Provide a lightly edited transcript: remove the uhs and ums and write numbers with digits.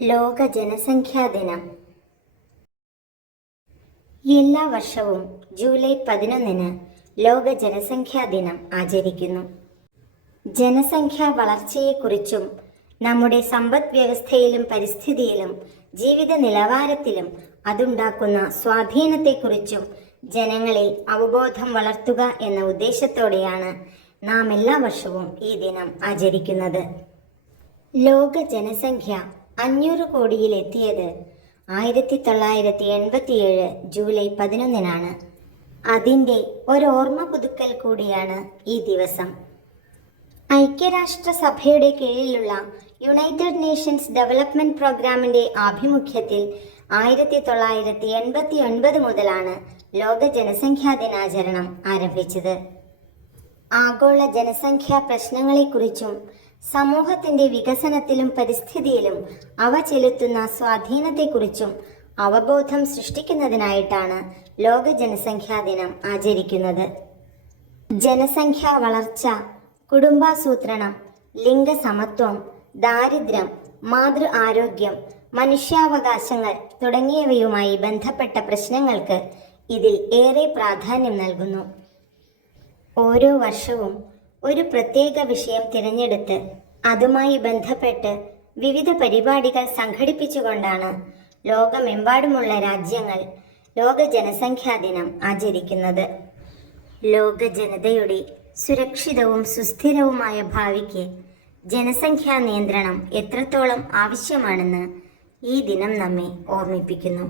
ലോക ജനസംഖ്യാ ദിനം എല്ലാ വർഷവും ജൂലൈ 11 ലോക ജനസംഖ്യാ ദിനം ആചരിക്കുന്നു. ജനസംഖ്യാ വളർച്ചയെക്കുറിച്ചും നമ്മുടെ സമ്പദ് വ്യവസ്ഥയിലും പരിസ്ഥിതിയിലും ജീവിത നിലവാരത്തിലും അതുണ്ടാക്കുന്ന സ്വാധീനത്തെക്കുറിച്ചും ജനങ്ങളിൽ അവബോധം വളർത്തുക എന്ന ഉദ്ദേശത്തോടെയാണ് നാം എല്ലാ വർഷവും ഈ ദിനം ആചരിക്കുന്നത്. ലോക ജനസംഖ്യ 500 കോടിയിലെത്തിയത് 1987 ജൂലൈ 11 അതിൻ്റെ ഓർമ്മ പുതുക്കൽ കൂടിയാണ് ഈ ദിവസം. ഐക്യരാഷ്ട്രസഭയുടെ കീഴിലുള്ള യുണൈറ്റഡ് നേഷൻസ് ഡെവലപ്മെന്റ് പ്രോഗ്രാമിന്റെ ആഭിമുഖ്യത്തിൽ 1989 മുതലാണ് ലോക ജനസംഖ്യാ ദിനാചരണം ആരംഭിച്ചത്. ആഗോള ജനസംഖ്യാ പ്രശ്നങ്ങളെക്കുറിച്ചും സമൂഹത്തിന്റെ വികസനത്തിലും പരിസ്ഥിതിയിലും അവ ചെലുത്തുന്ന സ്വാധീനത്തെക്കുറിച്ചും അവബോധം സൃഷ്ടിക്കുന്നതിനായിട്ടാണ് ലോക ജനസംഖ്യാ ദിനം ആചരിക്കുന്നത്. ജനസംഖ്യാ വളർച്ച, കുടുംബാസൂത്രണം, ലിംഗസമത്വം, ദാരിദ്ര്യം, മാതൃ ആരോഗ്യം, മനുഷ്യാവകാശങ്ങൾ തുടങ്ങിയവയുമായി ബന്ധപ്പെട്ട പ്രശ്നങ്ങൾക്ക് ഇതിൽ ഏറെ പ്രാധാന്യം നൽകുന്നു. ഓരോ വർഷവും ഒരു പ്രത്യേക വിഷയം തിരഞ്ഞെടുത്ത് അതുമായി ബന്ധപ്പെട്ട് വിവിധ പരിപാടികൾ സംഘടിപ്പിച്ചുകൊണ്ടാണ് ലോകമെമ്പാടുമുള്ള രാജ്യങ്ങൾ ലോക ജനസംഖ്യാ ദിനം ആചരിക്കുന്നത്. ലോക ജനതയുടെ സുരക്ഷിതവും സുസ്ഥിരവുമായ ഭാവിക്ക് ജനസംഖ്യാ നിയന്ത്രണം എത്രത്തോളം ആവശ്യമാണെന്ന് ഈ ദിനം നമ്മെ ഓർമ്മിപ്പിക്കുന്നു.